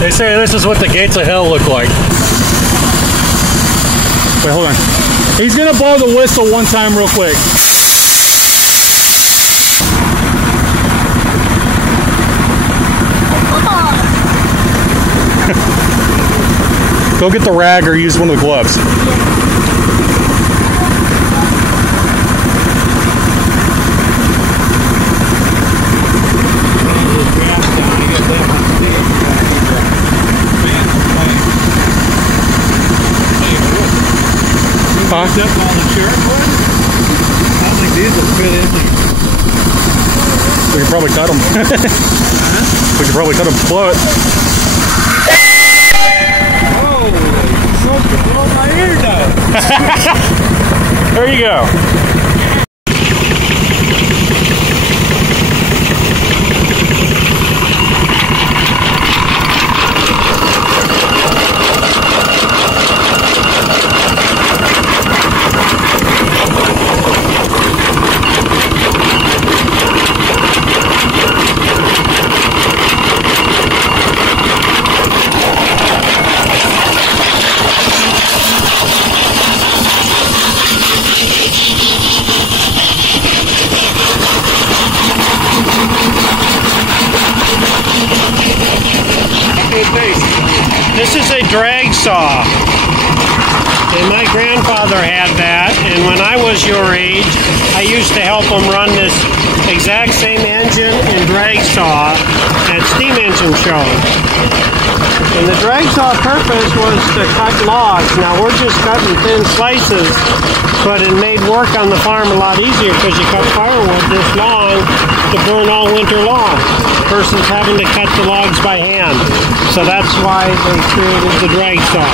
They say this is what the gates of hell look like. Wait, hold on. He's gonna blow the whistle one time real quick. Go get the rag or use one of the gloves. Huh? Step on the chair, boy? I don't think these will fit in there. We could probably cut them. We could probably cut them float. Oh, something blow my ear down. There you go. This is a drag saw, and my grandfather had that, and when I was your age, I used to help him run this exact same engine and drag saw at steam engine shows. And the drag saw purpose was to cut logs. Now we're just cutting thin slices, but it made work on the farm a lot easier because you cut firewood this long to burn all winter long. The person's having to cut the logs by hand. So that's why they created the drag saw.